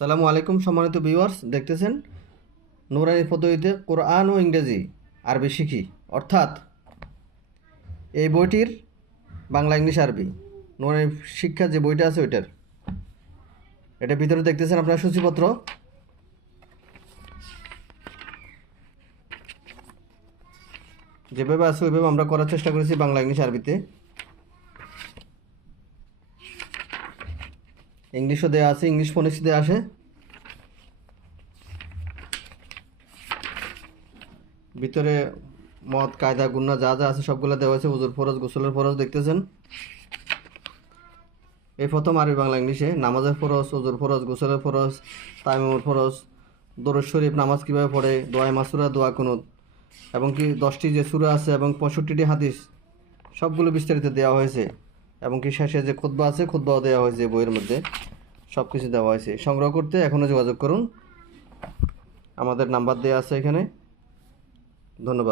সালামু আলাইকুম সম্মানিত ভিউয়ার্স, দেখতেছেন নুরানি পদ্ধতিতে কোরআন ও ইংরেজি আরবি শিখি, অর্থাৎ এই বইটির বাংলা ইংলিশ আরবি নুরানি শিক্ষা যে বইটা আছে এটার ভিতরে দেখতেছেন আপনার সূচিপত্র। যেভাবে আছে ওইভাবে আমরা করার চেষ্টা করেছি বাংলা ইংলিশ আরবিতে। ইংলিশও দেওয়া আছে, ইংলিশ ফোনেক্স দেওয়া আছে। ভিতরে মদ কায়দা গুন্না যা যা আছে সবগুলো দেওয়া আছে। উজুর ফরজ, গোসলের ফরজ দেখতেছেন। এই প্রথম আরবি বাংলা ইংলিশে নামাজের ফরজ, উজুর ফরজ, গোসলের ফরজ, তায়াম্মুমের ফরজ, দরুদ শরীফ, নামাজ কীভাবে পড়ে, দোয়া মাসুরা, দোয়া কুনুত, এবং কি 10টি যে সূরা আছে এবং 65টি হাদিস সবগুলো বিস্তারিত দেওয়া হয়েছে। এবং কি শেষে যে খুতবা আছে খুতবাও দেওয়া হয়েছে বইয়ের মধ্যে, সব কিছু দেওয়া হয়েছে। সংগ্রহ করতে এখনও যোগাযোগ করুন, আমাদের নাম্বার দেওয়া আছে এখানে। ধন্যবাদ।